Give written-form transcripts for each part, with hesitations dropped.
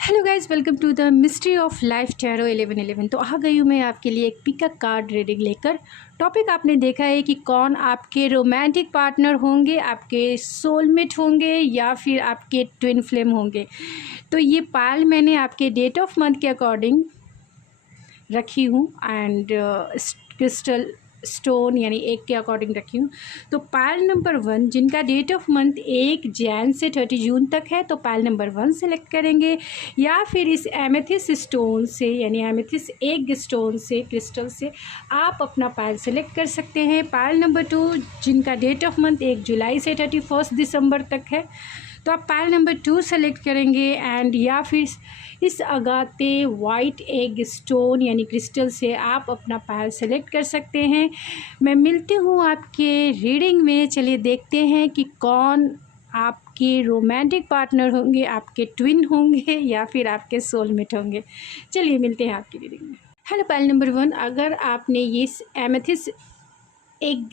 Hello guys, welcome to the mystery of life tarot 1111। तो आ गई हूँ मैं आपके लिए एक पिकअप कार्ड रीडिंग लेकर। टॉपिक आपने देखा है कि कौन आपके रोमांटिक पार्टनर होंगे, आपके सोलमेट होंगे या फिर आपके ट्विन फ्लेम होंगे। तो ये पाल मैंने आपके डेट ऑफ मंथ के अकॉर्डिंग रखी हूँ एंड क्रिस्टल स्टोन यानी एक के अकॉर्डिंग रखी हूँ। तो पायल नंबर 1 जिनका डेट ऑफ मंथ 1 जैन से 30 जून तक है, तो पायल नंबर 1 सेलेक्ट करेंगे या फिर इस एमेथिस स्टोन से यानी एमेथिस एग स्टोन से क्रिस्टल से आप अपना पायल सेलेक्ट कर सकते हैं। पायल नंबर 2 जिनका डेट ऑफ मंथ 1 जुलाई से 31 दिसंबर तक है, तो आप पायल नंबर 2 सेलेक्ट करेंगे एंड या फिर इस अगाते वाइट एग स्टोन यानी क्रिस्टल से आप अपना पायल सेलेक्ट कर सकते हैं। मैं मिलती हूँ आपके रीडिंग में। चलिए देखते हैं कि कौन आपके रोमांटिक पार्टनर होंगे, आपके ट्विन होंगे या फिर आपके सोलमेट होंगे। चलिए मिलते हैं आपकी रीडिंग में। हेलो पायल नंबर 1, अगर आपने ये एमेथिस एग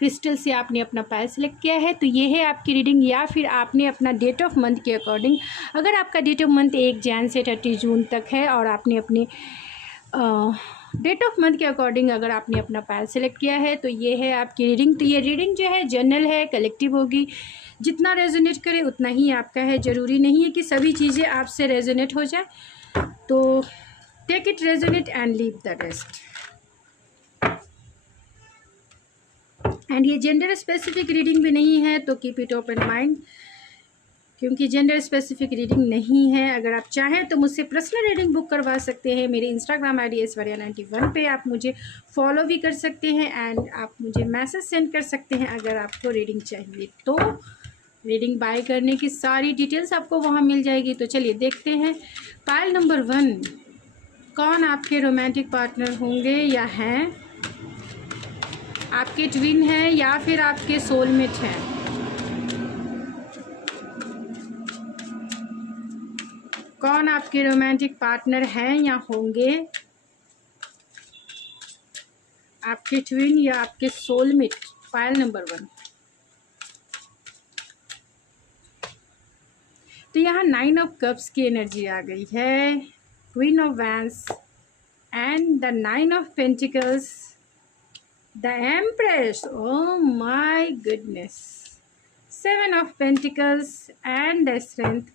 क्रिस्टल से आपने अपना पायल सेलेक्ट किया है तो ये है आपकी रीडिंग, या फिर आपने अपना डेट ऑफ मंथ के अकॉर्डिंग, अगर आपका डेट ऑफ मंथ 1 जैन से 30 जून तक है और आपने अपने डेट ऑफ मंथ के अकॉर्डिंग अगर आपने अपना पायल सेलेक्ट किया है तो ये है आपकी रीडिंग। तो ये रीडिंग जो है जनरल है, कलेक्टिव होगी, जितना रेजोनेट करे उतना ही आपका है। ज़रूरी नहीं है कि सभी चीज़ें आपसे रेजोनेट हो जाए, तो take it resonate and leave the rest. And ये जेंडर स्पेसिफिक रीडिंग भी नहीं है, तो कीप इट ओपन माइंड, क्योंकि जेंडर स्पेसिफिक रीडिंग नहीं है। अगर आप चाहें तो मुझसे पर्सनल रीडिंग बुक करवा सकते हैं। मेरे इंस्टाग्राम ID ऐश्वर्या91 पे आप मुझे फॉलो भी कर सकते हैं एंड आप मुझे मैसेज सेंड कर सकते हैं अगर आपको रीडिंग चाहिए। तो रीडिंग बाय करने की सारी डिटेल्स आपको वहाँ मिल जाएगी। तो चलिए देखते हैं पायल नंबर 1 कौन आपके रोमांटिक पार्टनर होंगे या हैं, आपके ट्विन हैं या फिर आपके सोलमेट हैं। कौन आपके रोमांटिक पार्टनर हैं या होंगे, आपके ट्विन या आपके सोलमेट। Pile number 1। तो यहाँ 9 ऑफ कप्स की एनर्जी आ गई है, queen of vents and the 9 of pentacles, the Empress, oh my goodness, 7 of Pentacles and the Strength,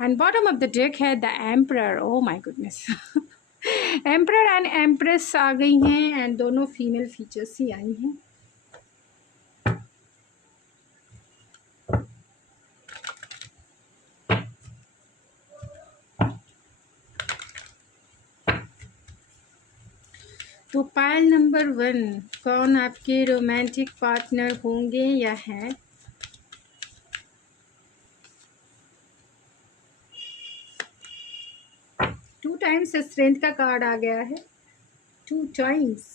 and bottom of the deck है the Emperor, oh my goodness। Emperor and Empress आ गई हैं and दोनों female features ही आई हैं। तो pile number 1 कौन आपके romantic partner होंगे या हैं। टू टाइम्स स्ट्रेंथ का कार्ड आ गया है, 2 टाइम्स।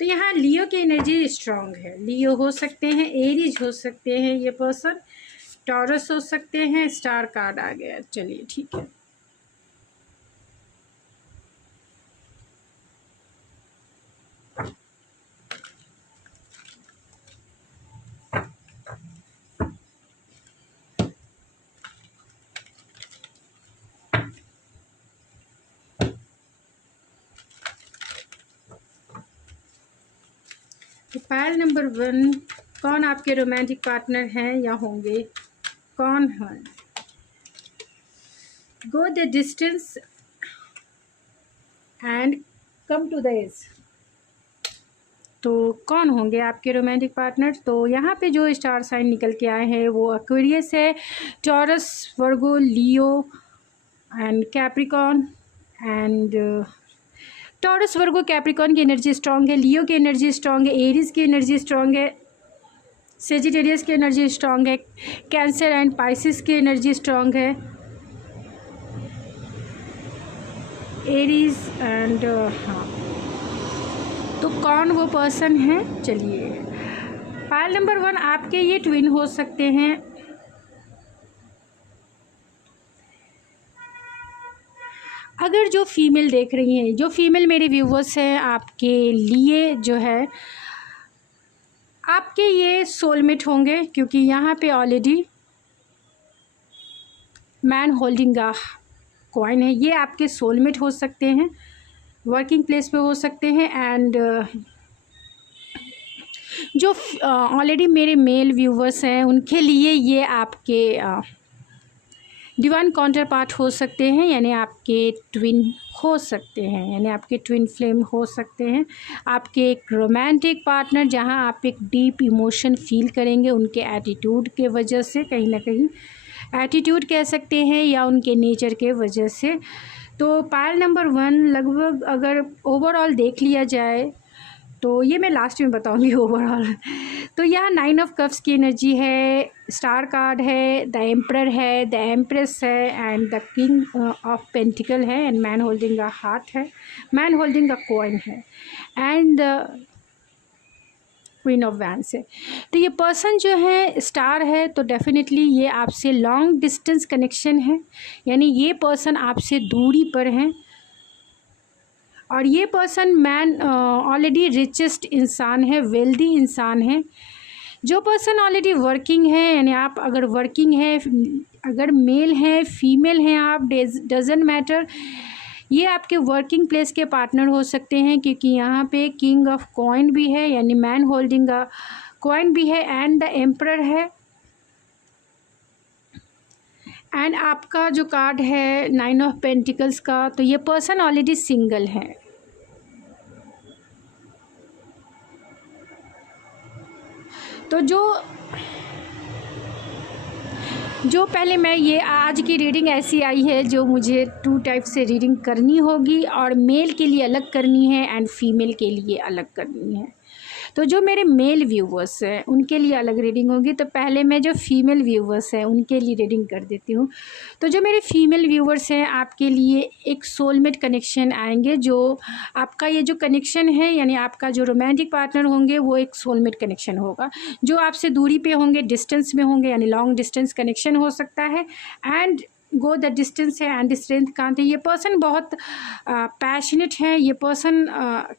तो यहाँ लियो की एनर्जी स्ट्रांग है। लियो हो सकते हैं, एरीज हो सकते हैं ये पर्सन, टॉरस हो सकते हैं। स्टार कार्ड आ गया, चलिए ठीक है। तो पायल नंबर 1 कौन आपके रोमांटिक पार्टनर हैं या होंगे, कौन है। Go the distance and come to the edge. तो कौन होंगे आपके रोमांटिक पार्टनर। तो यहाँ पे जो स्टार साइन निकल के आए हैं वो एक्वेरियस है, taurus, Virgo, Leo and Capricorn. And taurus, Virgo, Capricorn की एनर्जी स्ट्रांग है, लियो की एनर्जी स्ट्रांग है, एरीज की एनर्जी स्ट्रांग है, सेजिटेरियस की एनर्जी स्ट्रांग है, कैंसर एंड पाइसिस की एनर्जी स्ट्रांग है, एरीज एंड हाँ। तो कौन वो पर्सन है, चलिए। पायल नंबर 1 आपके ये ट्विन हो सकते हैं, अगर जो फीमेल देख रही हैं, जो फीमेल मेरे व्यूवर्स हैं, आपके लिए जो है आपके ये सोलमेट होंगे, क्योंकि यहाँ पे already man holding a coin है। ये आपके सोलमेट हो सकते हैं, वर्किंग प्लेस पे हो सकते हैं। एंड जो ऑलरेडी मेरे मेल व्यूवर्स हैं उनके लिए ये आपके डिवाइन काउंटर पार्ट हो सकते हैं, यानी आपके ट्विन हो सकते हैं, यानी आपके ट्विन फ्लेम हो सकते हैं, आपके एक रोमांटिक पार्टनर जहां आप एक डीप इमोशन फील करेंगे उनके एटीट्यूड के वजह से, कहीं ना कहीं एटीट्यूड कह सकते हैं या उनके नेचर के वजह से। तो पायल नंबर 1 लगभग अगर ओवरऑल देख लिया जाए तो ये मैं लास्ट में बताऊंगी ओवरऑल। तो यहाँ 9 ऑफ कप्स की एनर्जी है, स्टार कार्ड है, द एम्परर है, द एम्प्रेस है and the king of pentacles है and man holding a heart है, मैन होल्डिंग अ कॉइन है एंड क्वीन ऑफ वैंड्स है। तो ये पर्सन जो है स्टार है, तो डेफिनेटली ये आपसे लॉन्ग डिस्टेंस कनेक्शन है, यानी ये पर्सन आपसे दूरी पर हैं। और ये पर्सन मैन ऑलरेडी रिचेस्ट इंसान है, वेल्दी इंसान है। जो पर्सन ऑलरेडी वर्किंग है, यानी आप अगर वर्किंग है, अगर मेल हैं फीमेल हैं आप, डजेंट मैटर, ये आपके वर्किंग प्लेस के पार्टनर हो सकते हैं, क्योंकि यहाँ पे किंग ऑफ कॉइन भी है, यानी मैन होल्डिंग अ कॉइन भी है एंड द एम्परर है। एंड आपका जो कार्ड है 9 ऑफ पेंटिकल्स का, तो ये पर्सन ऑलरेडी सिंगल है। तो जो पहले मैं ये आज की रीडिंग ऐसी आई है जो मुझे 2 टाइप से रीडिंग करनी होगी, और मेल के लिए अलग करनी है एंड फीमेल के लिए अलग करनी है। तो जो मेरे मेल व्यूवर्स हैं उनके लिए अलग रीडिंग होगी। तो पहले मैं जो फीमेल व्यूवर्स हैं उनके लिए रीडिंग कर देती हूँ। तो जो मेरे फीमेल व्यूवर्स हैं आपके लिए एक सोलमेट कनेक्शन आएंगे। जो आपका ये जो कनेक्शन है, यानी आपका जो रोमांटिक पार्टनर होंगे वो एक सोलमेट कनेक्शन होगा। जो आपसे दूरी पे होंगे, डिस्टेंस में होंगे, यानी लॉन्ग डिस्टेंस कनेक्शन हो सकता है। एंड गो द डिस्टेंस है एंड स्ट्रेंथ कहाँ थे। ये पर्सन बहुत पैशनेट है, ये पर्सन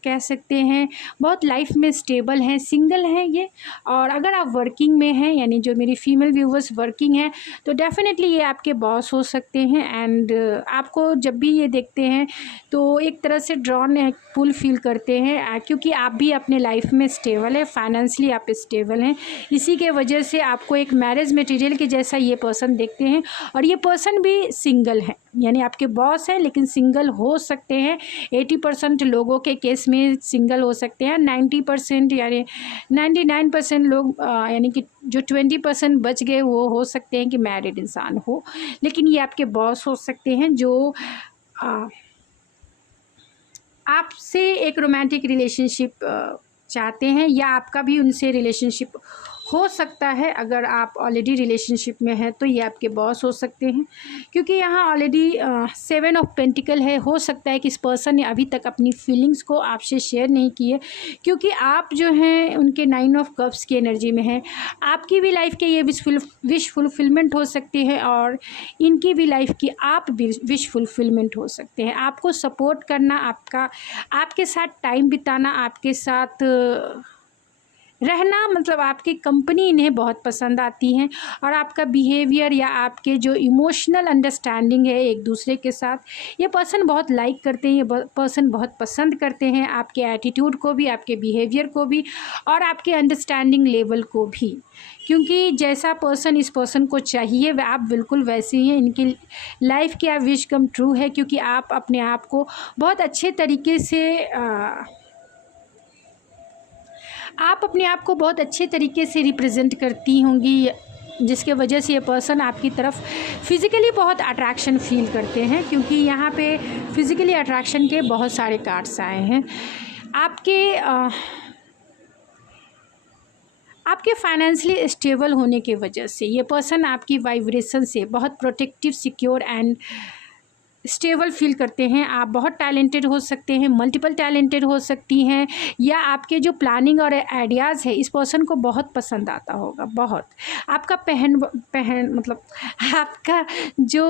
कह सकते हैं बहुत लाइफ में स्टेबल हैं, सिंगल हैं ये। और अगर आप वर्किंग में हैं, यानी जो मेरी फीमेल व्यूवर्स वर्किंग हैं, तो डेफिनेटली ये आपके बॉस हो सकते हैं। एंड आपको जब भी ये देखते हैं तो एक तरह से ड्रॉन पुल फील करते हैं, क्योंकि आप भी अपने लाइफ में स्टेबल है, फाइनेंशियली आप स्टेबल हैं। इसी के वजह से आपको एक मैरिज मटेरियल के जैसा ये पर्सन देखते हैं। और ये पर्सन भी सिंगल है, यानी आपके बॉस है लेकिन सिंगल हो सकते हैं। 80% लोगों के केस में सिंगल हो सकते हैं। 90% यानी 99% लोग यानी कि जो 20% बच गए वो हो सकते हैं कि मैरिड इंसान हो, लेकिन ये आपके बॉस हो सकते हैं जो आपसे एक रोमांटिक रिलेशनशिप चाहते हैं, या आपका भी उनसे रिलेशनशिप हो सकता है। अगर आप ऑलरेडी रिलेशनशिप में हैं तो ये आपके बॉस हो सकते हैं, क्योंकि यहाँ ऑलरेडी 7 ऑफ पेंटिकल है। हो सकता है कि इस पर्सन ने अभी तक अपनी फीलिंग्स को आपसे शेयर नहीं की है, क्योंकि आप जो हैं उनके 9 ऑफ कप्स की एनर्जी में हैं। आपकी भी लाइफ के ये विश फुलफिलमेंट हो सकती है, और इनकी भी लाइफ की आप भी विश फुलफिलमेंट हो सकते हैं। आपको सपोर्ट करना, आपके साथ टाइम बिताना, आपके साथ रहना, मतलब आपकी कंपनी इन्हें बहुत पसंद आती है। और आपका बिहेवियर या आपके जो इमोशनल अंडरस्टैंडिंग है एक दूसरे के साथ, ये पर्सन बहुत लाइक करते हैं, ये पर्सन बहुत पसंद करते हैं आपके एटीट्यूड को भी, आपके बिहेवियर को भी, और आपके अंडरस्टैंडिंग लेवल को भी। क्योंकि जैसा पर्सन इस पर्सन को चाहिए वह आप बिल्कुल वैसे ही हैं। इनकी लाइफ की आप विश कम ट्रू है, क्योंकि आप अपने आप को बहुत अच्छे तरीके से आप अपने आप को बहुत अच्छे तरीके से रिप्रेजेंट करती होंगी, जिसके वजह से ये पर्सन आपकी तरफ फिज़िकली बहुत अट्रैक्शन फील करते हैं। क्योंकि यहाँ पे फिज़िकली अट्रैक्शन के बहुत सारे कार्ड्स आए हैं। आपके फाइनेंशियली स्टेबल होने के वजह से ये पर्सन आपकी वाइब्रेशन से बहुत protective, secure and stable feel करते हैं। आप बहुत टैलेंटेड हो सकते हैं, मल्टीपल टैलेंटेड हो सकती हैं, या आपके जो प्लानिंग और आइडियाज़ है इस पर्सन को बहुत पसंद आता होगा। बहुत आपका पहन मतलब आपका जो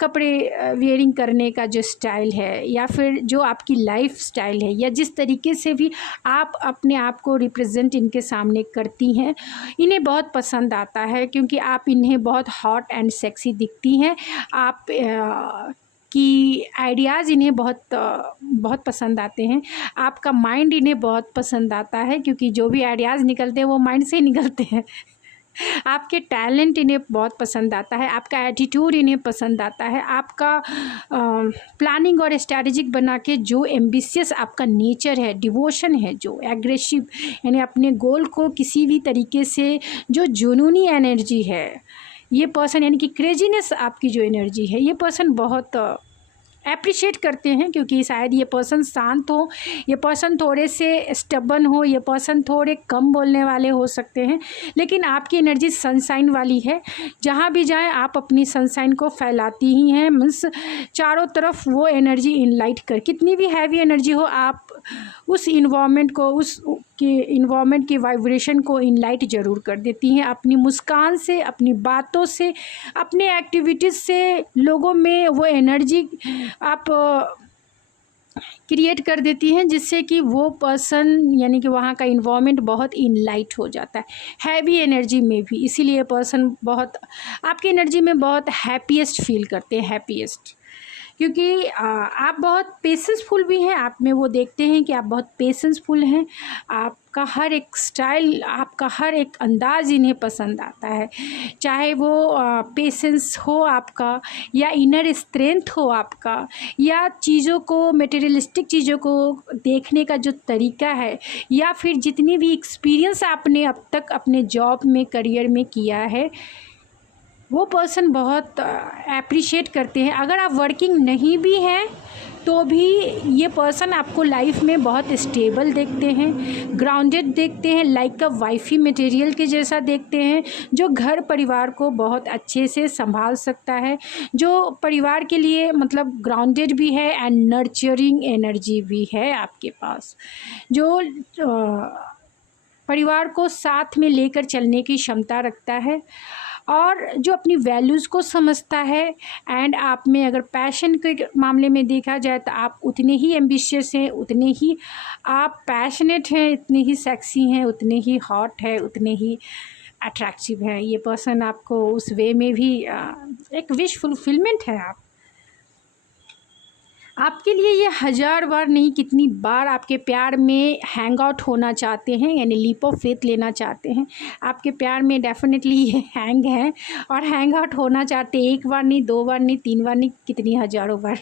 कपड़े वेयरिंग करने का जो स्टाइल है, या फिर जो आपकी लाइफ स्टाइल है, या जिस तरीके से भी आप अपने आप को रिप्रेजेंट इनके सामने करती हैं, इन्हें बहुत पसंद आता है, क्योंकि आप इन्हें बहुत हॉट एंड सेक्सी दिखती हैं। आप कि आइडियाज़ इन्हें बहुत पसंद आते हैं। आपका माइंड इन्हें बहुत पसंद आता है, क्योंकि जो भी आइडियाज़ निकलते हैं वो माइंड से ही निकलते हैं। आपके टैलेंट इन्हें बहुत पसंद आता है, आपका एटीट्यूड इन्हें पसंद आता है, आपका प्लानिंग और स्ट्रैटेजिक बना के जो एम्बिशियस आपका नेचर है, डिवोशन है, जो एग्रेसिव यानी अपने गोल को किसी भी तरीके से जो जुनूनी एनर्जी है, ये पर्सन यानी कि क्रेजीनेस आपकी जो एनर्जी है, ये पर्सन बहुत एप्रिशिएट करते हैं। क्योंकि शायद ये पर्सन शांत हो, ये पर्सन थोड़े से स्टबन हो, ये पर्सन थोड़े कम बोलने वाले हो सकते हैं, लेकिन आपकी एनर्जी सनशाइन वाली है। जहाँ भी जाएं आप अपनी सनशाइन को फैलाती ही हैं। मीन्स चारों तरफ वो एनर्जी इनलाइट कर, कितनी भी हैवी एनर्जी हो, आप उस इन्वायरमेंट को, उस के इन्वायरमेंट की वाइब्रेशन को इनलाइट ज़रूर कर देती हैं। अपनी मुस्कान से, अपनी बातों से, अपने एक्टिविटीज़ से लोगों में वो एनर्जी आप क्रिएट कर देती हैं, जिससे कि वो पर्सन यानी कि वहाँ का इन्वायरमेंट बहुत इनलाइट हो जाता है, हैवी एनर्जी में भी। इसीलिए पर्सन बहुत आपकी एनर्जी में बहुत हैप्पीएस्ट फील करते हैं, हैप्पीएस्ट, क्योंकि आप बहुत पेशेंसफुल भी हैं। आप में वो देखते हैं कि आप बहुत पेशेंसफुल हैं। आपका हर एक स्टाइल, आपका हर एक अंदाज़ इन्हें पसंद आता है, चाहे वो पेशेंस हो आपका, या इनर स्ट्रेंथ हो आपका, या चीज़ों को, मटेरियलिस्टिक चीज़ों को देखने का जो तरीका है, या फिर जितनी भी एक्सपीरियंस आपने अब तक अपने जॉब में, करियर में किया है, वो पर्सन बहुत एप्रिशिएट करते हैं। अगर आप वर्किंग नहीं भी हैं तो भी ये पर्सन आपको लाइफ में बहुत स्टेबल देखते हैं, ग्राउंडेड देखते हैं, लाइक अ वाइफी मटेरियल के जैसा देखते हैं, जो घर परिवार को बहुत अच्छे से संभाल सकता है, जो परिवार के लिए मतलब ग्राउंडेड भी है एंड नर्चरिंग एनर्जी भी है आपके पास, जो परिवार को साथ में लेकर चलने की क्षमता रखता है, और जो अपनी वैल्यूज़ को समझता है। एंड आप में अगर पैशन के मामले में देखा जाए तो आप उतने ही एम्बिशियस हैं, उतने ही आप पैशनेट हैं, इतने ही सेक्सी हैं, उतने ही हॉट है, उतने ही अट्रैक्टिव हैं। ये पर्सन आपको उस वे में भी एक विश फुलफिलमेंट है। आपके लिए ये 1000 बार नहीं, कितनी बार आपके प्यार में हैंग आउट होना चाहते हैं, यानी लीप ऑफ फेथ लेना चाहते हैं। आपके प्यार में डेफिनेटली ये हैंग है, और हैंग आउट होना चाहते हैं, 1 बार नहीं, 2 बार नहीं, 3 बार नहीं, कितनी हज़ारों बार।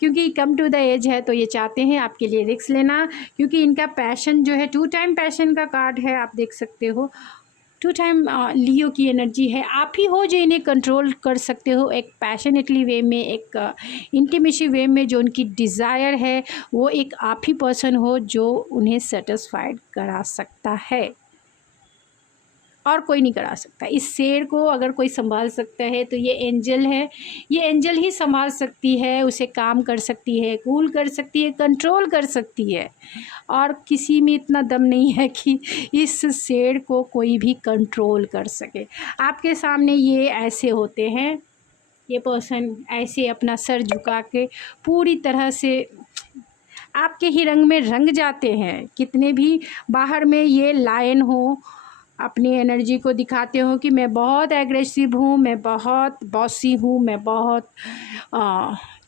क्योंकि कम टू द एज है तो ये चाहते हैं आपके लिए रिस्क लेना, क्योंकि इनका पैशन जो है 2 टाइम पैशन का कार्ड है, आप देख सकते हो। 2 टाइम लियो की एनर्जी है। आप ही हो जो इन्हें कंट्रोल कर सकते हो, एक पैशनेटली वे में, एक इंटीमेसी वे में। जो उनकी डिज़ायर है वो एक आप ही पर्सन हो जो उन्हें सेटिस्फाइड करा सकता है, और कोई नहीं करा सकता। इस शेर को अगर कोई संभाल सकता है तो ये एंजल है, ये एंजल ही संभाल सकती है, उसे काम कर सकती है, कूल कर सकती है, कंट्रोल कर सकती है, और किसी में इतना दम नहीं है कि इस शेर को कोई भी कंट्रोल कर सके। आपके सामने ये ऐसे होते हैं, ये पर्सन ऐसे अपना सर झुका के पूरी तरह से आपके ही रंग में रंग जाते हैं। कितने भी बाहर में ये लायन हो, अपनी एनर्जी को दिखाते हो कि मैं बहुत एग्रेसिव हूँ, मैं बहुत बॉसी हूँ, मैं बहुत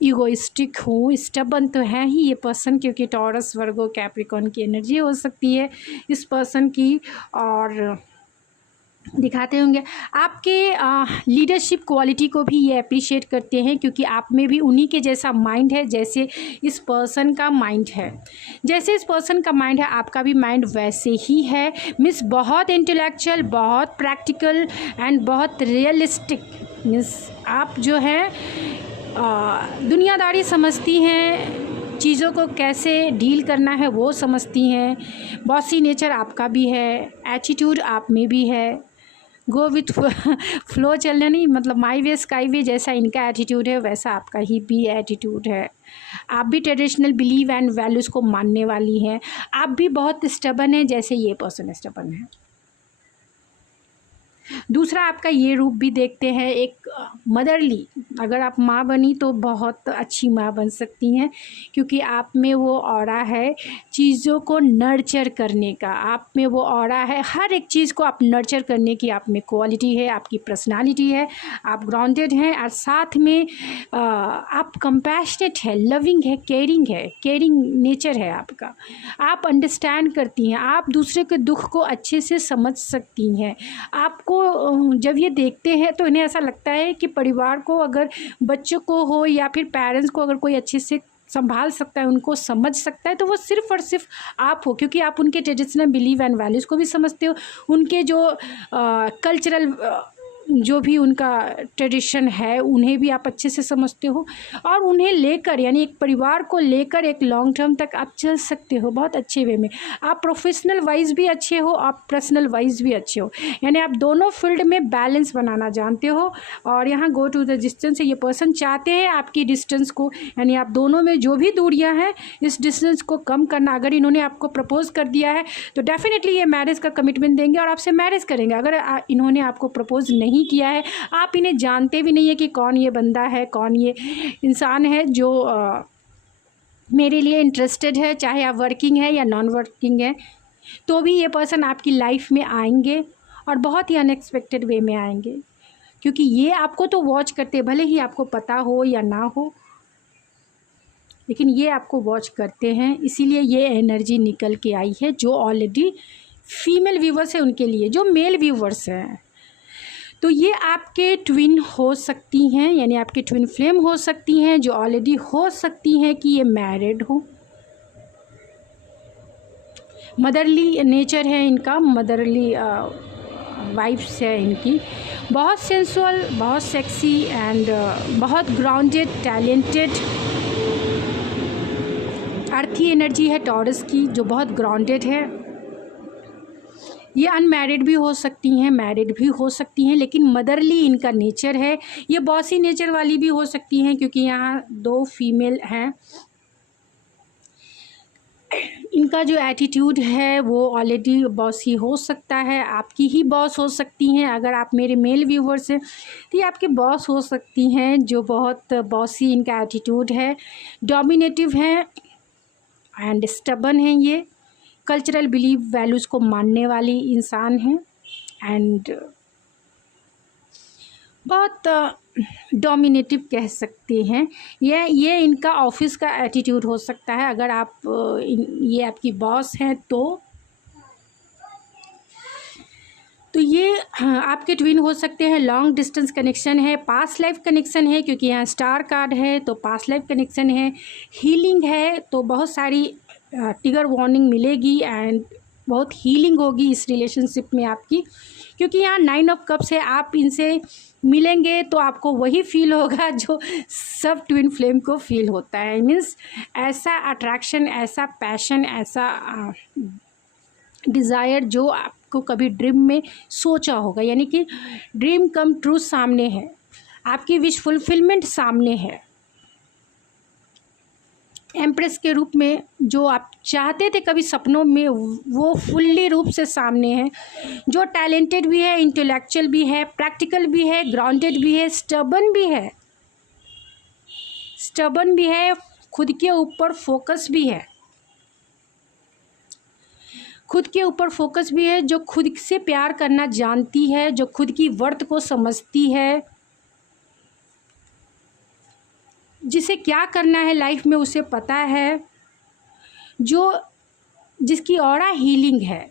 ईगोइस्टिक हूँ, स्टबन तो है ही ये पर्सन, क्योंकि टॉरस, वर्गो, कैप्रिकॉर्न की एनर्जी हो सकती है इस पर्सन की। और दिखाते होंगे आपके लीडरशिप क्वालिटी को भी ये अप्रिशिएट करते हैं, क्योंकि आप में भी उन्हीं के जैसा माइंड है जैसे इस पर्सन का माइंड है। जैसे इस पर्सन का माइंड है आपका भी माइंड वैसे ही है। मीन्स बहुत इंटेलेक्चुअल, बहुत प्रैक्टिकल एंड बहुत रियलिस्टिक। मीन्स आप जो है दुनियादारी समझती हैं, चीज़ों को कैसे डील करना है वो समझती हैं। बॉसी नेचर आपका भी है, एटीट्यूड आप में भी है, गो विथ फ्लो चलना नहीं, मतलब माई वे स्काई वे, जैसा इनका एटीट्यूड है वैसा आपका ही भी एटीट्यूड है। आप भी ट्रेडिशनल बिलीव एंड वैल्यूज़ को मानने वाली हैं। आप भी बहुत स्टबन हैं जैसे ये पर्सन स्टबन है। दूसरा आपका ये रूप भी देखते हैं, एक मदरली। अगर आप माँ बनी तो बहुत अच्छी माँ बन सकती हैं, क्योंकि आप में वो ऑरा है चीज़ों को नर्चर करने का। आप में वो ऑरा है, हर एक चीज़ को आप नर्चर करने की आप में क्वालिटी है, आपकी पर्सनालिटी है। आप ग्राउंडेड हैं और साथ में आप कंपैशनेट है, लविंग है, केयरिंग नेचर है आपका। आप अंडरस्टैंड करती हैं, आप दूसरे के दुख को अच्छे से समझ सकती हैं। आपको जब ये देखते हैं तो इन्हें ऐसा लगता है कि परिवार को, अगर बच्चों को हो या फिर पेरेंट्स को अगर कोई अच्छे से संभाल सकता है, उनको समझ सकता है, तो वो सिर्फ़ और सिर्फ आप हो, क्योंकि आप उनके ट्रेडिशनल बिलीव एंड वैल्यूज़ को भी समझते हो, उनके जो कल्चरल जो भी उनका ट्रेडिशन है उन्हें भी आप अच्छे से समझते हो, और उन्हें लेकर, यानी एक परिवार को लेकर एक लॉन्ग टर्म तक आप चल सकते हो बहुत अच्छे वे में। आप प्रोफेशनल वाइज भी अच्छे हो, आप पर्सनल वाइज भी अच्छे हो, यानी आप दोनों फील्ड में बैलेंस बनाना जानते हो। और यहाँ गो टू द डिस्टेंस, ये पर्सन चाहते हैं आपकी डिस्टेंस को, यानी आप दोनों में जो भी दूरियाँ हैं इस डिस्टेंस को कम करना। अगर इन्होंने आपको प्रपोज कर दिया है तो डेफिनेटली ये मैरिज का कमिटमेंट देंगे और आपसे मैरिज करेंगे। अगर इन्होंने आपको प्रपोज नहीं किया है, आप इन्हें जानते भी नहीं है कि कौन ये बंदा है, कौन ये इंसान है जो मेरे लिए इंटरेस्टेड है, चाहे आप वर्किंग है या नॉन वर्किंग है, तो भी ये पर्सन आपकी लाइफ में आएंगे और बहुत ही अनएक्सपेक्टेड वे में आएंगे, क्योंकि ये आपको तो वॉच करते, भले ही आपको पता हो या ना हो, लेकिन ये आपको वॉच करते हैं। इसीलिए ये एनर्जी निकल के आई है जो ऑलरेडी फीमेल व्यूवर्स है उनके लिए, जो मेल व्यूवर्स हैं। तो ये आपके ट्विन हो सकती हैं, यानी आपके ट्विन फ्लेम हो सकती हैं, जो ऑलरेडी हो सकती हैं कि ये मैरिड हो। मदरली नेचर है इनका, मदरली वाइफ्स है इनकी, बहुत सेंसुअल, बहुत सेक्सी एंड बहुत ग्राउंडेड, टैलेंटेड। अर्थी एनर्जी है टॉरस की, जो बहुत ग्राउंडेड है। ये अनमैरिड भी हो सकती हैं, मैरिड भी हो सकती हैं, लेकिन मदरली इनका नेचर है। ये बॉसी नेचर वाली भी हो सकती हैं, क्योंकि यहाँ 2 फीमेल हैं। इनका जो एटीट्यूड है वो ऑलरेडी बॉसी हो सकता है, आपकी ही बॉस हो सकती हैं। अगर आप मेरे मेल व्यूवर्स हैं तो ये आपके बॉस हो सकती हैं, जो बहुत बॉसी इनका एटीट्यूड है, डोमिनेटिव हैं एंड स्टबन हैं। ये कल्चरल बिलीव वैल्यूज़ को मानने वाली इंसान हैं एंड बहुत डोमिनेटिव कह सकते हैं। ये इनका ऑफिस का एटीट्यूड हो सकता है। अगर आप ये आपकी बॉस हैं तो ये आपके ट्विन हो सकते हैं। लॉन्ग डिस्टेंस कनेक्शन है, पास्ट लाइफ कनेक्शन है, क्योंकि यहाँ स्टार कार्ड है तो पास्ट लाइफ कनेक्शन है। हीलिंग है तो बहुत सारी ट्रिगर वार्निंग मिलेगी एंड बहुत हीलिंग होगी इस रिलेशनशिप में आपकी, क्योंकि यहाँ 9 ऑफ कप्स है। आप इनसे मिलेंगे तो आपको वही फील होगा जो सब ट्विन फ्लेम को फील होता है। मीन्स ऐसा अट्रैक्शन, ऐसा पैशन, ऐसा डिज़ायर जो आपको कभी ड्रीम में सोचा होगा, यानी कि ड्रीम कम ट्रू सामने है, आपकी विश फुलफिलमेंट सामने है। एम्प्रेस के रूप में जो आप चाहते थे कभी सपनों में, वो फुल्ली रूप से सामने है, जो टैलेंटेड भी है, इंटेलेक्चुअल भी है, प्रैक्टिकल भी है, ग्राउंडेड भी है, स्टबन भी है, खुद के ऊपर फोकस भी है, जो खुद से प्यार करना जानती है, जो खुद की वर्थ को समझती है, जिसे क्या करना है लाइफ में उसे पता है, जिसकी ऑरा हीलिंग है,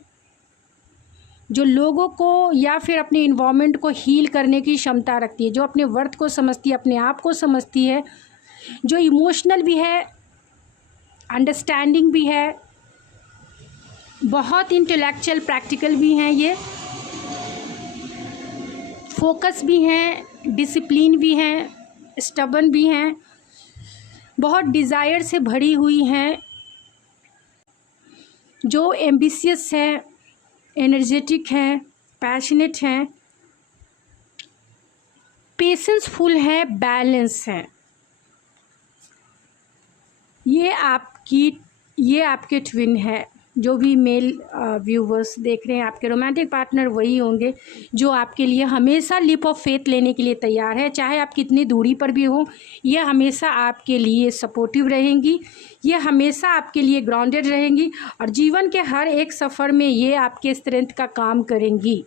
जो लोगों को या फिर अपने इन्वायरमेंट को हील करने की क्षमता रखती है, जो अपने वर्थ को समझती है, अपने आप को समझती है, जो इमोशनल भी है, अंडरस्टैंडिंग भी है, बहुत इंटेलेक्चुअल, प्रैक्टिकल भी हैं, ये फोकस भी हैं, डिसिप्लिन भी हैं, स्टबन भी हैं, बहुत डिज़ायर से भरी हुई हैं, जो एम्बिशियस हैं, एनर्जेटिक हैं, पैशनेट हैं, पेशेंसफुल है, बैलेंस है। ये आपके ट्विन है। जो भी मेल व्यूवर्स देख रहे हैं, आपके रोमांटिक पार्टनर वही होंगे जो आपके लिए हमेशा लीप ऑफ फेथ लेने के लिए तैयार है। चाहे आप कितनी दूरी पर भी हो, ये हमेशा आपके लिए सपोर्टिव रहेंगी, ये हमेशा आपके लिए ग्राउंडेड रहेंगी और जीवन के हर एक सफ़र में ये आपके स्ट्रेंथ का काम करेंगी।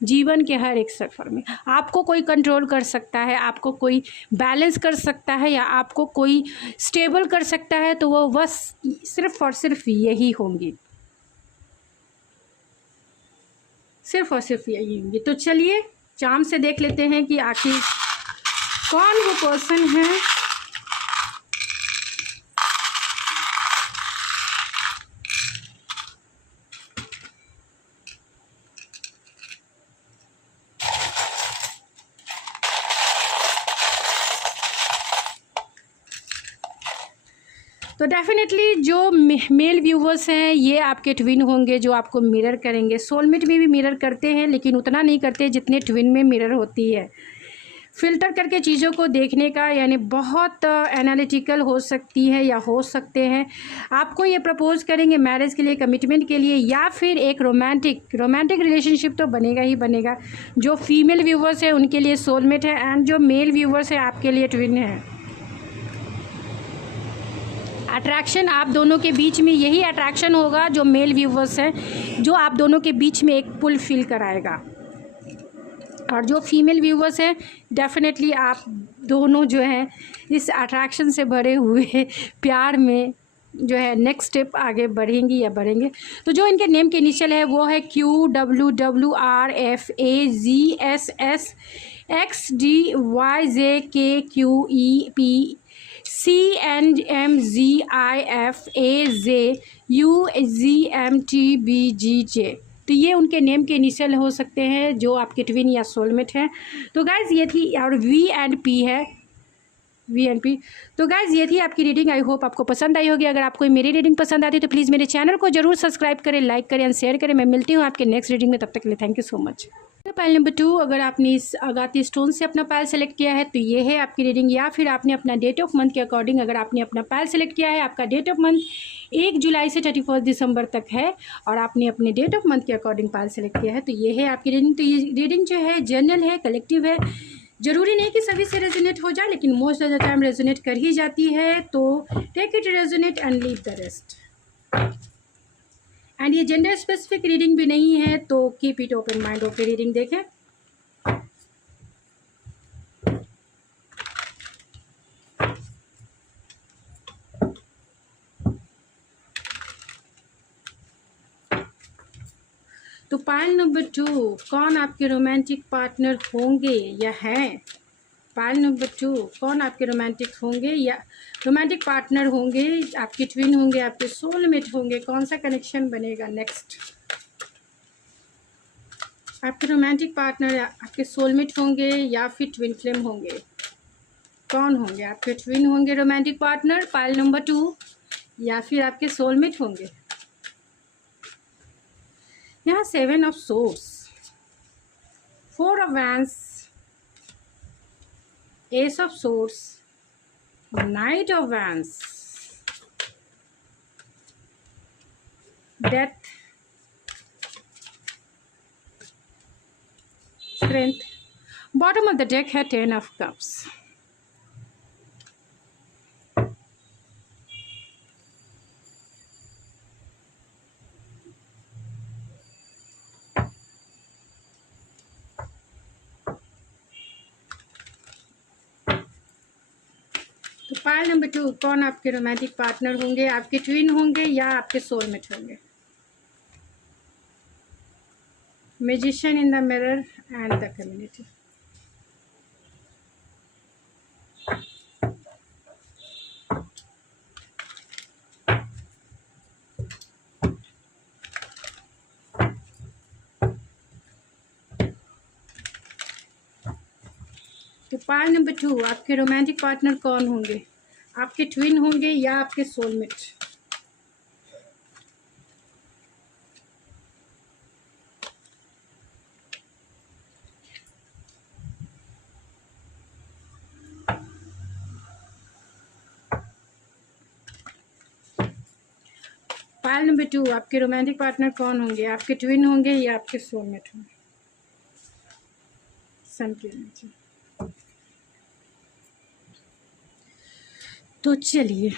जीवन के हर एक सफ़र में आपको कोई कंट्रोल कर सकता है, आपको कोई बैलेंस कर सकता है या आपको कोई स्टेबल कर सकता है, तो वो बस सिर्फ़ और सिर्फ यही होंगी, सिर्फ और सिर्फ यही होंगी। तो चलिए चाम से देख लेते हैं कि आखिर कौन वो पर्सन है। तो डेफिनेटली जो मेल व्यूवर्स हैं ये आपके ट्विन होंगे जो आपको मिरर करेंगे। सोलमेट में भी मिरर करते हैं लेकिन उतना नहीं करते जितने ट्विन में मिरर होती है। फ़िल्टर करके चीज़ों को देखने का, यानी बहुत एनालिटिकल हो सकती है या हो सकते हैं। आपको ये प्रपोज़ करेंगे मैरिज के लिए, कमिटमेंट के लिए, या फिर एक रोमांटिक रिलेशनशिप तो बनेगा ही बनेगा। जो फीमेल व्यूवर्स है उनके लिए सोलमेट है एंड जो मेल व्यूवर्स है आपके लिए ट्विन है। अट्रैक्शन आप दोनों के बीच में, यही अट्रैक्शन होगा जो मेल व्यूवर्स हैं, जो आप दोनों के बीच में एक पुल फील कराएगा। और जो फीमेल व्यूवर्स हैं डेफिनेटली आप दोनों जो हैं इस अट्रैक्शन से भरे हुए प्यार में जो है नेक्स्ट स्टेप आगे बढ़ेंगी या बढ़ेंगे। तो जो इनके नेम के इनिशियल है वो है QWRFAZKQEPCNMZIFAZUZMTBGJ। तो ये उनके नेम के इनिशियल हो सकते हैं जो आपके ट्विन या सोलमेट हैं। तो गाइज़ ये थी, और VNP है, VNP। तो गाइज़ ये थी आपकी रीडिंग। आई होप आपको पसंद आई होगी। अगर आपको मेरी रीडिंग पसंद आती है तो प्लीज़ मेरे चैनल को जरूर सब्सक्राइब करें, लाइक करें एंड शेयर करें। मैं मिलती हूँ आपके नेक्स्ट रीडिंग में, तब तक के लिए thank you so much. Pile number 2, अगर आपने इस अगाती स्टोन से अपना पायल सेलेक्ट किया है तो ये है आपकी रीडिंग। या फिर आपने अपना डेट ऑफ मंथ के अकॉर्डिंग अगर आपने अपना पायल सेलेक्ट किया है, आपका डेट ऑफ मंथ 1 जुलाई से 31 दिसंबर तक है और आपने अपने डेट ऑफ मंथ के अकॉर्डिंग पायल सेलेक्ट किया है, तो ये है आपकी रीडिंग। तो ये रीडिंग जो है जनरल है, कलेक्टिव है। ज़रूरी नहीं कि सभी से रेजोनेट हो जाए, लेकिन most of the time resonate कर ही जाती है। तो take it resonate and leave the rest. And ये जेंडर स्पेसिफिक रीडिंग भी नहीं है, तो कीप इट ओपन माइंड होकर रीडिंग देखें। तो पायल नंबर 2, कौन आपके रोमांटिक पार्टनर होंगे या हैं? पायल नंबर 2, कौन आपके रोमांटिक होंगे या रोमांटिक पार्टनर होंगे? आपके ट्विन होंगे, आपके सोलमेट होंगे? कौन सा कनेक्शन बनेगा नेक्स्ट? आपके रोमांटिक पार्टनर आपके सोलमेट होंगे या फिर ट्विन फ्लेम होंगे? कौन होंगे? आपके ट्विन होंगे रोमांटिक पार्टनर पायल नंबर 2, या फिर आपके सोलमेट होंगे? यहाँ 7 of source, 4 of vents, S of source, night of vents, death, strength. Bottom of the deck है 10 ऑफ कप्स। तो पायल नंबर 2, कौन आपके रोमांटिक पार्टनर होंगे? आपके ट्विन होंगे या आपके सोलमेट होंगे? Magician in the mirror and the community. तो पायल नंबर 2, आपके रोमांटिक पार्टनर कौन होंगे? आपके ट्विन होंगे या आपके सोलमेट? पायल नंबर 2, आपके रोमांटिक पार्टनर कौन होंगे? आपके ट्विन होंगे या आपके सोलमेट होंगे? सन की एनर्जी। तो चलिए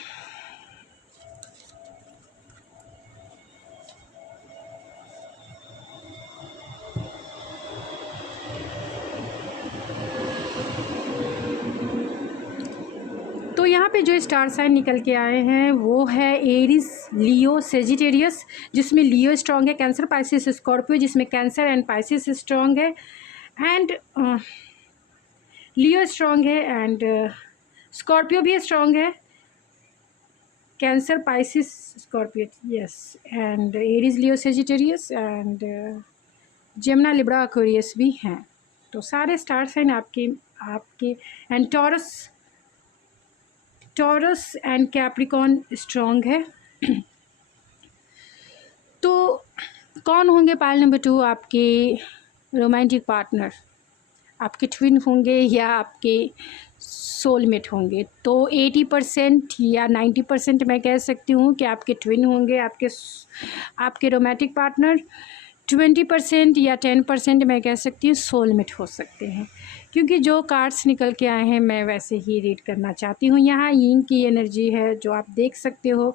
तो यहाँ पे जो स्टार साइन निकल के आए हैं वो है एरीज, लियो, सेजिटेरियस, जिसमें लियो स्ट्रांग है, कैंसर, पाइसिस, स्कॉर्पियो जिसमें कैंसर एंड पाइसिस स्ट्रांग है, एंड लियो स्ट्रांग है एंड स्कॉर्पियो भी स्ट्रांग है, cancer, Pisces, Scorpio, yes, and Aries, Leo, Sagittarius and Gemini, Libra, Aquarius भी हैं। तो सारे स्टार साइन आपके and taurus and Capricorn strong है। तो कौन होंगे पायल नंबर 2 आपके रोमांटिक पार्टनर? आपके ट्विन होंगे या आपके सोलमेट होंगे? तो 80% या 90% मैं कह सकती हूँ कि आपके ट्विन होंगे आपके रोमांटिक पार्टनर। 20% या 10% मैं कह सकती हूँ सोलमेट हो सकते हैं, क्योंकि जो कार्ड्स निकल के आए हैं मैं वैसे ही रीड करना चाहती हूँ। यहाँ यिन की एनर्जी है जो आप देख सकते हो,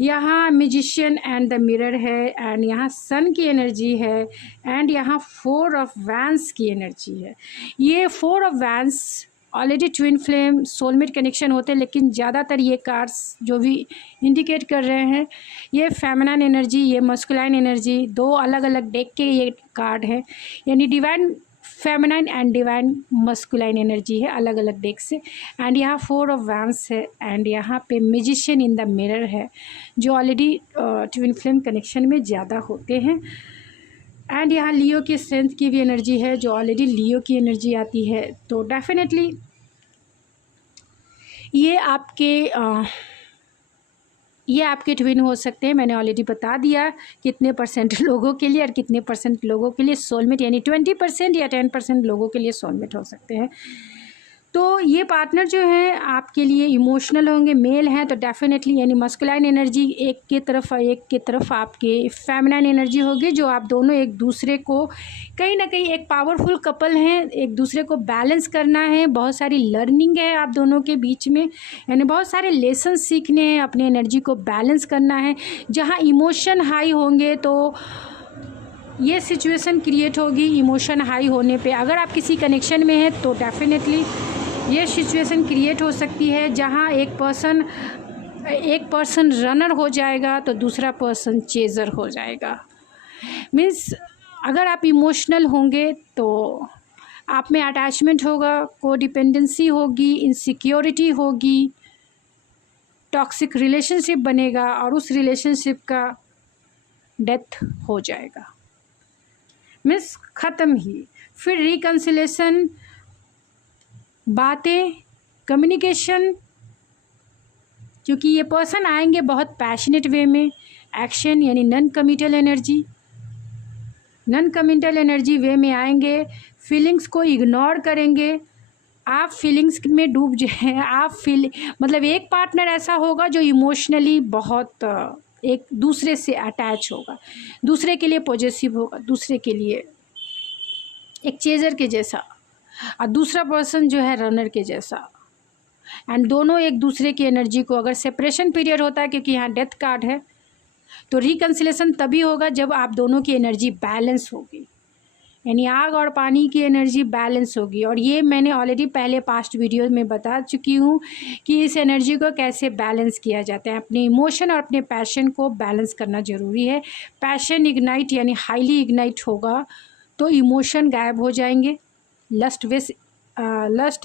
यहाँ मैजिशियन एंड द मिरर है, एंड यहाँ सन की एनर्जी है, एंड यहाँ 4 ऑफ वैंस की एनर्जी है। ये 4 of vents already twin flame soulmate connection होते हैं, लेकिन ज़्यादातर ये कार्ड्स जो भी इंडिकेट कर रहे हैं ये फेमिनाइन एनर्जी, ये मस्कुलाइन एनर्जी, 2 अलग अलग डेक के ये कार्ड है, यानी divine feminine and divine masculine energy है अलग अलग डेक से। एंड यहाँ 4 ऑफ वैंस है, एंड यहाँ पे मैजिशियन इन द मिरर है जो ऑलरेडी ट्विन फ्लेम कनेक्शन में ज़्यादा होते हैं। एंड यहाँ लियो की स्ट्रेंथ की भी एनर्जी है जो ऑलरेडी लियो की एनर्जी आती है। तो डेफिनेटली ये आपके ट्विन हो सकते हैं। मैंने ऑलरेडी बता दिया कितने % लोगों के लिए और कितने % लोगों के लिए सोलमेट, यानी 20% या 10% लोगों के लिए सोलमेट हो सकते हैं। तो ये पार्टनर जो है आपके लिए इमोशनल होंगे, मेल हैं तो डेफिनेटली यानी मस्कुलाइन एनर्जी एक की तरफ आपके फेमिनाइन एनर्जी होगी, जो आप दोनों एक दूसरे को कहीं ना कहीं एक पावरफुल कपल हैं, एक दूसरे को बैलेंस करना है, बहुत सारी लर्निंग है आप दोनों के बीच में, यानी बहुत सारे लेसन सीखने हैं, अपनी एनर्जी को बैलेंस करना है। जहाँ इमोशन हाई होंगे तो ये सिचुएशन क्रिएट होगी, इमोशन हाई होने पे अगर आप किसी कनेक्शन में हैं तो डेफिनेटली ये सिचुएशन क्रिएट हो सकती है जहाँ एक पर्सन रनर हो जाएगा तो दूसरा पर्सन चेजर हो जाएगा। मीन्स अगर आप इमोशनल होंगे तो आप में अटैचमेंट होगा, कोडिपेंडेंसी होगी, इनसिक्योरिटी होगी, टॉक्सिक रिलेशनशिप बनेगा और उस रिलेशनशिप का डेथ हो जाएगा, मीन्स ख़त्म ही। फिर रिकन्सिलेशन, बातें, कम्युनिकेशन, क्योंकि ये पर्सन आएंगे बहुत पैशनेट वे में, एक्शन यानी नॉन कमिटल एनर्जी वे में आएंगे, फीलिंग्स को इग्नोर करेंगे, आप फीलिंग्स में डूब जाए, मतलब एक पार्टनर ऐसा होगा जो इमोशनली बहुत एक दूसरे से अटैच होगा, दूसरे के लिए पॉजिटिव होगा, दूसरे के लिए एक चेजर के जैसा, और दूसरा पर्सन जो है रनर के जैसा। एंड दोनों एक दूसरे की एनर्जी को, अगर सेपरेशन पीरियड होता है क्योंकि यहाँ डेथ कार्ड है, तो रिकन्सिलेशन तभी होगा जब आप दोनों की एनर्जी बैलेंस होगी, यानी आग और पानी की एनर्जी बैलेंस होगी। और ये मैंने ऑलरेडी पहले पास्ट वीडियो में बता चुकी हूँ कि इस एनर्जी को कैसे बैलेंस किया जाता है। अपने इमोशन और अपने पैशन को बैलेंस करना ज़रूरी है। पैशन इग्नाइट यानी हाईली इग्नाइट होगा तो इमोशन गायब हो जाएंगे, लस्ट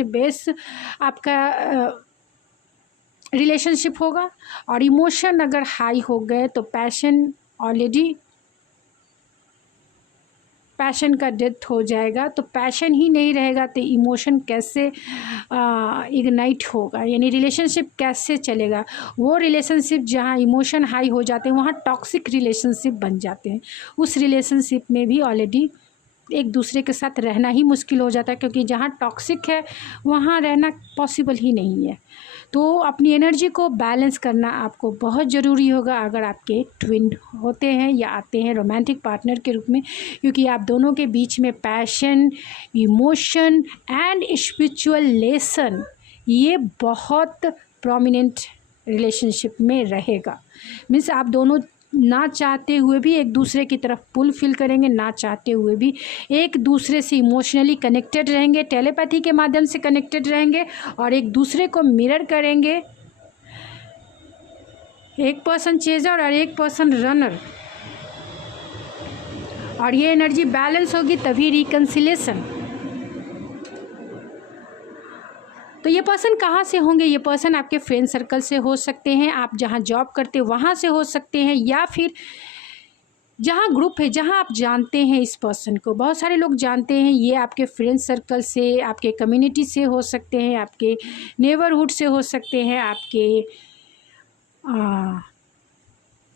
बेस आपका रिलेशनशिप होगा, और इमोशन अगर हाई हो गए तो पैशन का डेथ हो जाएगा। तो पैशन ही नहीं रहेगा तो इमोशन कैसे इग्नाइट होगा, यानी रिलेशनशिप कैसे चलेगा। वो रिलेशनशिप जहाँ इमोशन हाई हो जाते हैं वहाँ टॉक्सिक रिलेशनशिप बन जाते हैं। उस रिलेशनशिप में भी ऑलरेडी एक दूसरे के साथ रहना ही मुश्किल हो जाता है, क्योंकि जहाँ टॉक्सिक है वहाँ रहना पॉसिबल ही नहीं है। तो अपनी एनर्जी को बैलेंस करना आपको बहुत ज़रूरी होगा अगर आपके ट्विन होते हैं या आते हैं रोमांटिक पार्टनर के रूप में, क्योंकि आप दोनों के बीच में passion, emotion and spiritual lesson ये बहुत प्रोमिनेंट रिलेशनशिप में रहेगा। मीन्स आप दोनों ना चाहते हुए भी एक दूसरे की तरफ पुल फील करेंगे, ना चाहते हुए भी एक दूसरे से इमोशनली कनेक्टेड रहेंगे, टेलीपैथी के माध्यम से कनेक्टेड रहेंगे और एक दूसरे को मिरर करेंगे। एक पर्सन चेजर और एक पर्सन रनर, और ये एनर्जी बैलेंस होगी तभी रिकन्सिलेशन। तो ये पर्सन कहाँ से होंगे? ये पर्सन आपके फ्रेंड सर्कल से हो सकते हैं, आप जहाँ जॉब करते हो वहाँ से हो सकते हैं, या फिर जहाँ ग्रुप है जहाँ आप जानते हैं इस पर्सन को। बहुत सारे लोग जानते हैं, ये आपके फ्रेंड सर्कल से, आपके कम्युनिटी से हो सकते हैं, आपके नेबरहुड से हो सकते हैं, आपके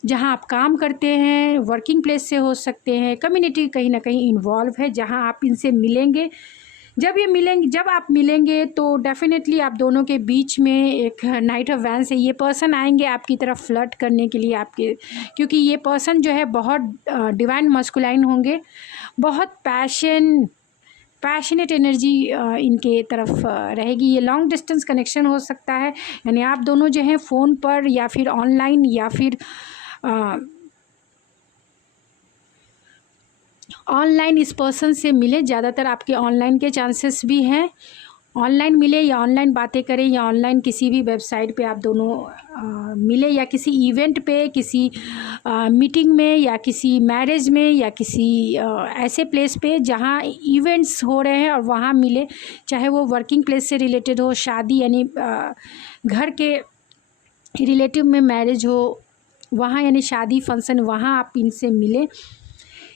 जहाँ आप काम करते हैं वर्किंग प्लेस से हो सकते हैं। कम्युनिटी कहीं ना कहीं इन्वॉल्व है जहाँ आप इनसे मिलेंगे। जब आप मिलेंगे तो डेफिनेटली आप दोनों के बीच में एक नाइट ऑफ वैंस है। ये पर्सन आएंगे आपकी तरफ फ्लर्ट करने के लिए आपके, क्योंकि ये पर्सन जो है बहुत डिवाइन मस्कुलाइन होंगे, बहुत पैशनेट एनर्जी इनके तरफ रहेगी। ये लॉन्ग डिस्टेंस कनेक्शन हो सकता है, यानी आप दोनों जो हैं फ़ोन पर या फिर ऑनलाइन या फिर ऑनलाइन इस पर्सन से मिले। ज़्यादातर आपके ऑनलाइन के चांसेस भी हैं, ऑनलाइन मिले या ऑनलाइन बातें करें या ऑनलाइन किसी भी वेबसाइट पे आप दोनों मिले, या किसी इवेंट पे, किसी मीटिंग में, या किसी मैरिज में, या किसी ऐसे प्लेस पे जहाँ इवेंट्स हो रहे हैं और वहाँ मिले। चाहे वो वर्किंग प्लेस से रिलेटेड हो, शादी यानी घर के रिलेटिव में मैरिज हो वहाँ, यानी शादी फंक्शन, वहाँ आप इनसे मिले।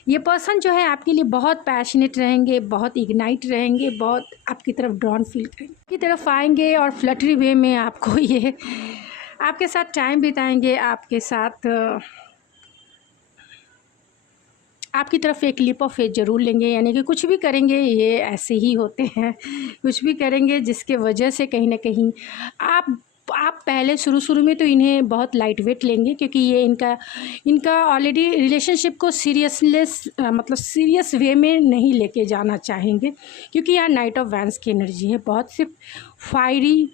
ये पर्सन जो है आपके लिए बहुत पैशनेट रहेंगे, बहुत इग्नाइट रहेंगे, बहुत आपकी तरफ ड्रॉन फील करेंगे, आपकी तरफ आएंगे और फ्लटरी वे में आपको ये आपके साथ टाइम बिताएंगे, आपके साथ आपकी तरफ एक लीप ऑफ फेथ ज़रूर लेंगे। यानी कि कुछ भी करेंगे, ये ऐसे ही होते हैं, कुछ भी करेंगे जिसके वजह से कहीं ना कहीं आप पहले शुरू में तो इन्हें बहुत लाइट वेट लेंगे, क्योंकि ये इनका ऑलरेडी रिलेशनशिप को सीरियस वे में नहीं लेके जाना चाहेंगे, क्योंकि यहाँ नाइट ऑफ वैंस की एनर्जी है, बहुत सिर्फ फायरी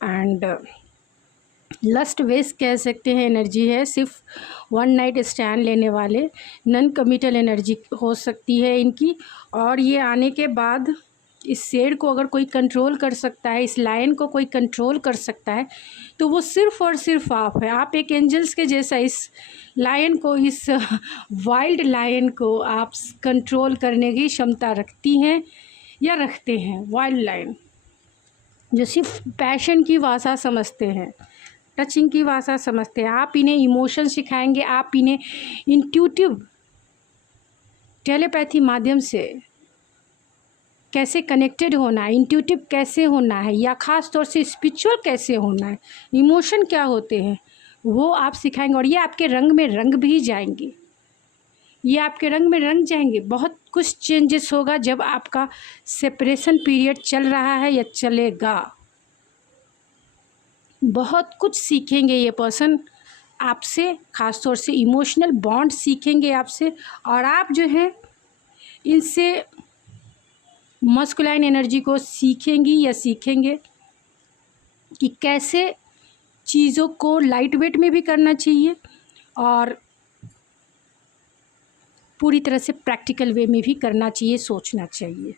एंड लस्ट वेस कह सकते हैं एनर्जी है। सिर्फ वन नाइट स्टैंड लेने वाले नॉन कमिटल एनर्जी हो सकती है इनकी। और ये आने के बाद इस शेर को अगर कोई कंट्रोल कर सकता है, इस लायन को कोई कंट्रोल कर सकता है, तो वो सिर्फ़ और सिर्फ आप है। आप एक एंजल्स के जैसा इस लायन को, इस वाइल्ड लायन को आप कंट्रोल करने की क्षमता रखती हैं या रखते हैं। वाइल्ड लायन जो सिर्फ पैशन की भाषा समझते हैं, टचिंग की भाषा समझते हैं। आप इन्हें इमोशन सिखाएंगे, आप इन्हें इंट्यूटिव टेलीपैथी माध्यम से कैसे कनेक्टेड होना है, इंट्यूटिव कैसे होना है, या ख़ास तौर से स्पिरिचुअल कैसे होना है, इमोशन क्या होते हैं, वो आप सिखाएंगे। और ये आपके रंग में रंग भी जाएंगे, ये आपके रंग में रंग जाएंगे। बहुत कुछ चेंजेस होगा जब आपका सेपरेशन पीरियड चल रहा है या चलेगा। बहुत कुछ सीखेंगे ये पर्सन आपसे, ख़ास तौर से इमोशनल बॉन्ड सीखेंगे आपसे। और आप जो है इनसे मस्कुलाइन एनर्जी को सीखेंगी या सीखेंगे कि कैसे चीज़ों को लाइट वेट में भी करना चाहिए और पूरी तरह से प्रैक्टिकल वे में भी करना चाहिए, सोचना चाहिए।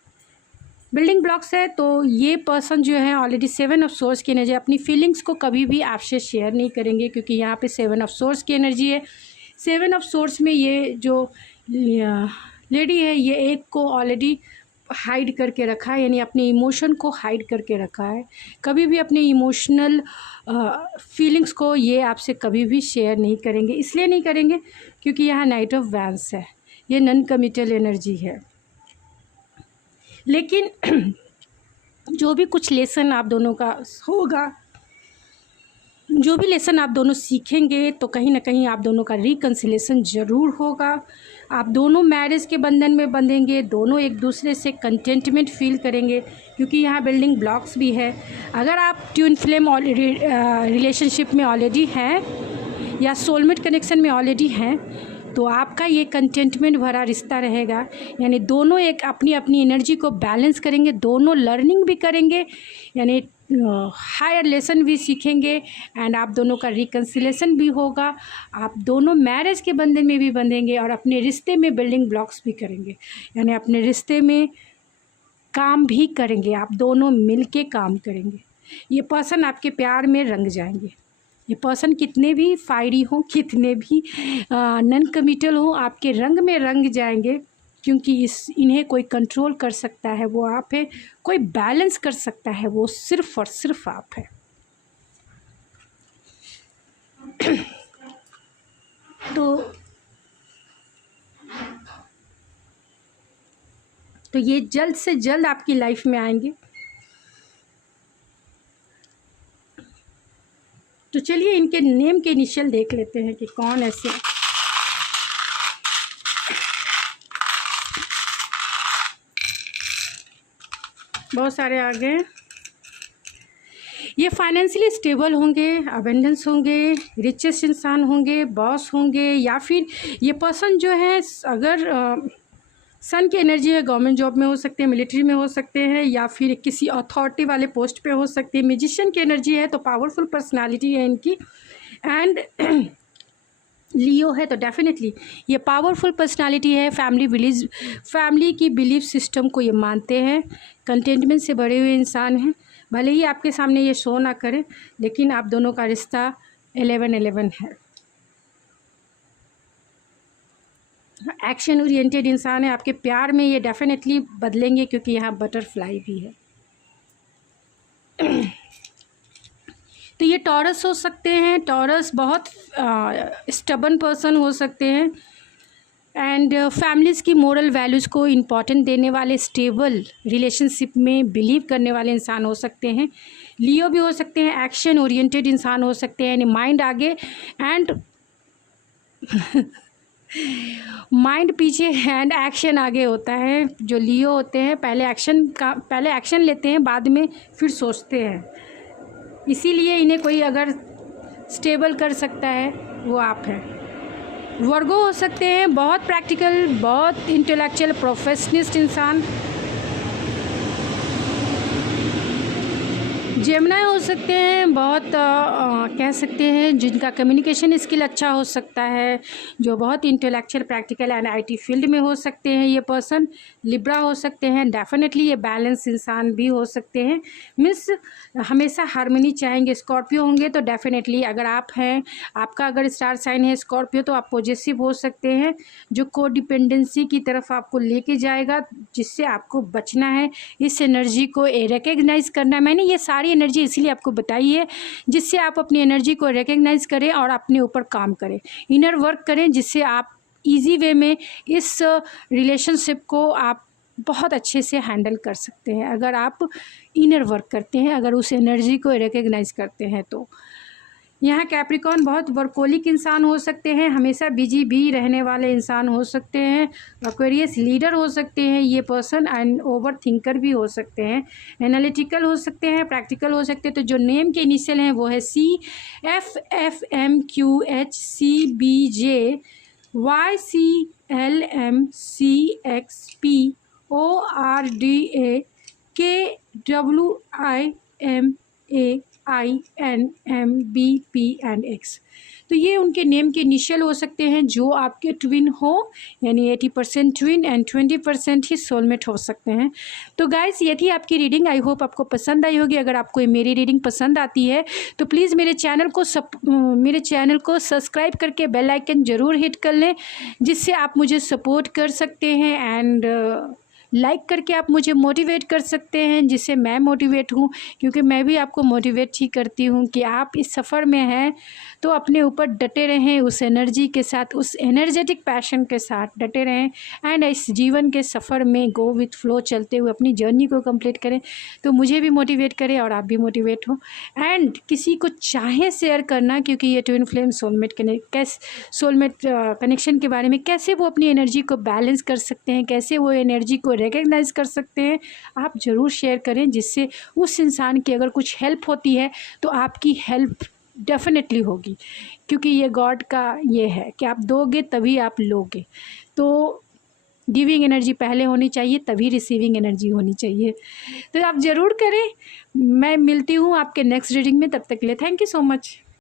बिल्डिंग ब्लॉक्स है तो ये पर्सन जो है ऑलरेडी 7 ऑफ सोर्स की एनर्जी, अपनी फीलिंग्स को कभी भी आपसे शेयर नहीं करेंगे, क्योंकि यहाँ पे 7 ऑफ सोर्स की एनर्जी है। 7 ऑफ सोर्स में ये जो लेडी है, ये एक को ऑलरेडी हाइड करके रखा है, यानी अपने इमोशन को हाइड करके रखा है। कभी भी अपने इमोशनल फीलिंग्स को ये आपसे कभी भी शेयर नहीं करेंगे। इसलिए नहीं करेंगे क्योंकि यहाँ नाइट ऑफ वैंस है, ये नॉन कमिटल एनर्जी है। लेकिन जो भी कुछ लेसन आप दोनों का होगा, जो भी लेसन आप दोनों सीखेंगे तो कहीं ना कहीं आप दोनों का रिकन्सिलेशन ज़रूर होगा। आप दोनों मैरिज के बंधन में बंधेंगे, दोनों एक दूसरे से कंटेंटमेंट फील करेंगे, क्योंकि यहाँ बिल्डिंग ब्लॉक्स भी है। अगर आप ट्विन फ्लेम रिलेशनशिप में ऑलरेडी हैं या सोलमेट कनेक्शन में ऑलरेडी हैं तो आपका ये कंटेंटमेंट भरा रिश्ता रहेगा। यानी दोनों एक अपनी अपनी एनर्जी को बैलेंस करेंगे, दोनों लर्निंग भी करेंगे, यानी हायर लेसन भी सीखेंगे एंड आप दोनों का रिकन्सिलेशन भी होगा। आप दोनों मैरिज के बंधन में भी बंधेंगे और अपने रिश्ते में बिल्डिंग ब्लॉक्स भी करेंगे, यानी अपने रिश्ते में काम भी करेंगे, आप दोनों मिलके काम करेंगे। ये पर्सन आपके प्यार में रंग जाएंगे। ये पर्सन कितने भी फायरी हों, कितने भी नॉन कमिटल हों, आपके रंग में रंग जाएंगे, क्योंकि इन्हें कोई कंट्रोल कर सकता है वो आप है, कोई बैलेंस कर सकता है वो सिर्फ और सिर्फ आप है। तो ये जल्द से जल्द आपकी लाइफ में आएंगे। तो चलिए इनके नेम के इनिशियल देख लेते हैं कि कौन ऐसे। बहुत सारे आ गए। ये फाइनेंशियली स्टेबल होंगे, अबेंडेंस होंगे, रिचेस्ट इंसान होंगे, बॉस होंगे, या फिर ये पर्सन जो है अगर सन की एनर्जी है, गवर्नमेंट जॉब में हो सकते हैं, मिलिट्री में हो सकते हैं, या फिर किसी अथॉरिटी वाले पोस्ट पे हो सकते हैं। म्यूजिशियन की एनर्जी है तो पावरफुल पर्सनालिटी है इनकी। एंड लियो है तो डेफिनेटली ये पावरफुल पर्सनालिटी है। फैमिली की बिलीफ सिस्टम को ये मानते हैं, कंटेंटमेंट से बड़े हुए इंसान हैं। भले ही आपके सामने ये शो ना करें, लेकिन आप दोनों का रिश्ता 11-11 है। एक्शन ओरिएंटेड इंसान है, आपके प्यार में ये डेफिनेटली बदलेंगे, क्योंकि यहाँ बटरफ्लाई भी है। तो ये टॉरस हो सकते हैं। टॉरस बहुत स्टबन पर्सन हो सकते हैं एंड फैमिलीज़ की मोरल वैल्यूज़ को इम्पॉर्टेंट देने वाले, स्टेबल रिलेशनशिप में बिलीव करने वाले इंसान हो सकते हैं। लियो भी हो सकते हैं, एक्शन ओरिएंटेड इंसान हो सकते हैं, यानी माइंड आगे एंड माइंड पीछे एंड एक्शन आगे होता है। जो लियो होते हैं पहले एक्शन लेते हैं, बाद में फिर सोचते हैं। इसीलिए इन्हें कोई अगर स्टेबल कर सकता है वो आप हैं। वर्गो हो सकते हैं, बहुत प्रैक्टिकल, बहुत इंटेलेक्चुअल, प्रोफेशनिस्ट इंसान। जेमिनी हो सकते हैं, बहुत कह सकते हैं जिनका कम्युनिकेशन स्किल अच्छा हो सकता है, जो बहुत intellectual, practical and IT field में हो सकते हैं ये पर्सन। लिब्रा हो सकते हैं, डेफिनेटली ये बैलेंस इंसान भी हो सकते हैं, मीन्स हमेशा हार्मनी चाहेंगे। स्कॉर्पियो होंगे तो डेफिनेटली अगर आप हैं, आपका अगर स्टार साइन है स्कॉर्पियो, तो आप पॉजिटिव हो सकते हैं, जो को डिपेंडेंसी की तरफ आपको लेके जाएगा, जिससे आपको बचना है। इस एनर्जी को रिकग्नाइज करना है। मैंने ये सारी एनर्जी इसीलिए आपको बताई है, जिससे आप अपनी एनर्जी को रिकग्नाइज करें और अपने ऊपर काम करें, इनर वर्क करें, जिससे आप इजी वे में इस रिलेशनशिप को आप बहुत अच्छे से हैंडल कर सकते हैं। अगर आप इनर वर्क करते हैं, अगर उस एनर्जी को रिकग्नाइज करते हैं तो। यहाँ कैप्रिकॉर्न बहुत वर्कोलिक इंसान हो सकते हैं, हमेशा बिजी भी रहने वाले इंसान हो सकते हैं। एक्वेरियस लीडर हो सकते हैं ये पर्सन एंड ओवर थिंकर भी हो सकते हैं। एनालिटिकल हो सकते हैं, प्रैक्टिकल हो सकते हैं। तो जो नेम के इनिशियल हैं वो है CFMQHCBJ YCLMCXPORDAKWIMAINMBP&X। तो ये उनके नेम के इनिशियल हो सकते हैं, जो आपके ट्विन हो, यानी 80% ट्विन एंड 20% ही सोलमेट हो सकते हैं। तो गाइस ये थी आपकी रीडिंग। आई होप आपको पसंद आई होगी। अगर आपको मेरी रीडिंग पसंद आती है तो प्लीज़ मेरे चैनल को सब्सक्राइब करके बेल आइकन ज़रूर हिट कर लें, जिससे आप मुझे सपोर्ट कर सकते हैं एंड लाइक करके आप मुझे मोटिवेट कर सकते हैं, जिससे मैं मोटिवेट हूँ, क्योंकि मैं भी आपको मोटिवेट ही करती हूँ कि आप इस सफ़र में हैं तो अपने ऊपर डटे रहें, उस एनर्जी के साथ, उस एनर्जेटिक पैशन के साथ डटे रहें एंड इस जीवन के सफ़र में गो विथ फ्लो चलते हुए अपनी जर्नी को कंप्लीट करें। तो मुझे भी मोटिवेट करें और आप भी मोटिवेट हो एंड किसी को चाहे शेयर करना, क्योंकि ये ट्विन फ्लेम सोलमेट कनेक्शन के बारे में कैसे वो अपनी एनर्जी को बैलेंस कर सकते हैं, कैसे वो एनर्जी को रिकग्नाइज कर सकते हैं, आप ज़रूर शेयर करें, जिससे उस इंसान की अगर कुछ हेल्प होती है तो आपकी हेल्प डेफिनेटली होगी, क्योंकि ये गॉड का ये है कि आप दोगे तभी आप लोगे। तो गिविंग एनर्जी पहले होनी चाहिए, तभी रिसीविंग एनर्जी होनी चाहिए। तो आप ज़रूर करें। मैं मिलती हूँ आपके नेक्स्ट रीडिंग में, तब तक के लिए थैंक यू सो मच।